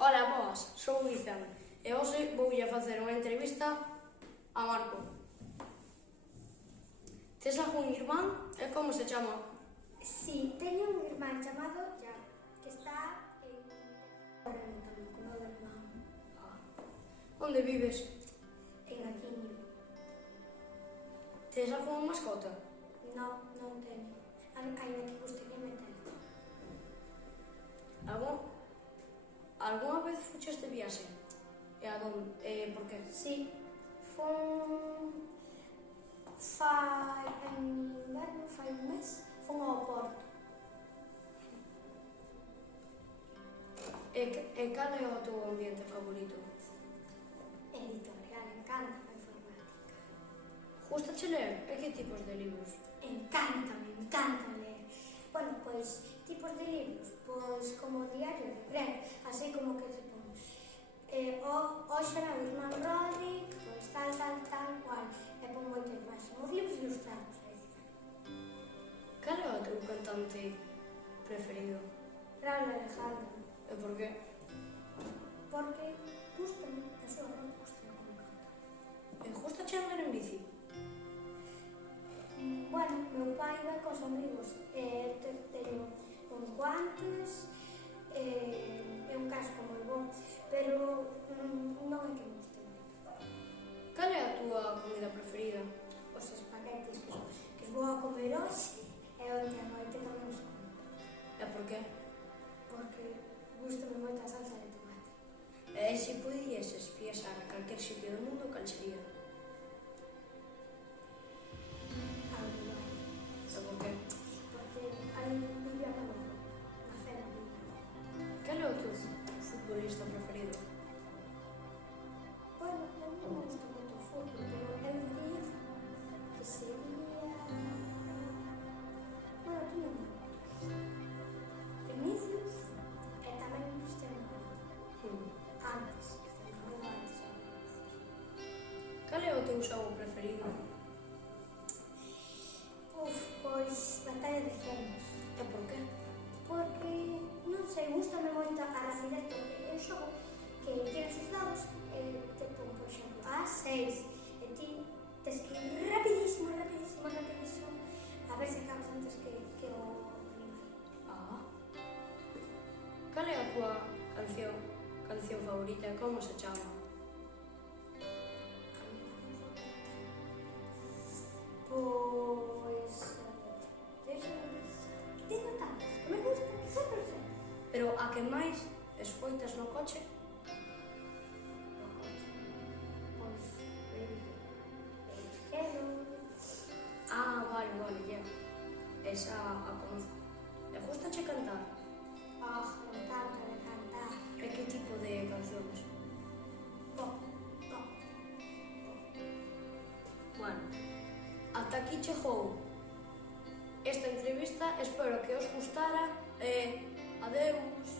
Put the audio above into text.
Ola, boas, sou o Izan e hoxe voulle facer unha entrevista a Marco. Tes algún irmán e como se chama? Sí, teño un irmán chamado Jan, que está en tamén con o meu irmán, Onde vives? en Atiño. Tes algunha mascota? Non teño, aínda que gustaría meter. Algunha vez fuches de viaxe? E a donde? Por que? Sí, fai un mes, fun ao Porto. E cal é o teu ambiente favorito? Editorial, encanta a informática. Gustache ler? E que tipos de libros? Encanta ler. Bueno, pois, tipos de libros, pois como o diario de Greg, así como que se pon. Hoxe era o irmán Rodri, pois tal, cual, e pon moito imaxe. Os libros ilustrados, Cal é o teu cantante preferido? Raúl Alejandro, E por que? porque gustame, a súa voz gustame como canta. E gustache andar en bici? Bueno, meu pai vai cos amigos, teño uns guantes, e un casco moi bon, pero non é que me guste moito. Cal é a túa comida preferida? Os espaguetis que os vou a comer hoxe e onte a noite tamén os como. E por que? Porque gustame moito a salsa de tomate. E se pudieses viaxar a calquer sitio do mundo, cal sería? A Uruguai. E por que? Porque ali vivía meu avó, nacer ali. Cal é o teu futbolista preferido? Bueno, non me gusta moito o fútbol, pero eu diría que sería... Bueno, tiña moitos. Vinicius e tamén Cristiano Ronaldo. Antes, Cristiano Ronaldo antes. Cal é o teu xogo preferido? Pois, Batalla de Genios. E por que? Porque, non sei, gustame moito a rapidez, porque é un xogo que tienes os dados e te pon, por exemplo, a 6 e ti tes que ir rapidísimo, a ver se acabas antes que o rival. Cal é a túa canción favorita e como se chama? Pois, déxame pensar, que teño tantas, que me gustan, que sempre sei. Pero a que máis escoitas no coche? Pois, Hello. Vale, ya. Esa a conozco. E gustache cantar? Me encanta cantar. E que tipo de cancións? Pop. Bueno, ata aquí chegou esta entrevista, espero que os gustara e adeus.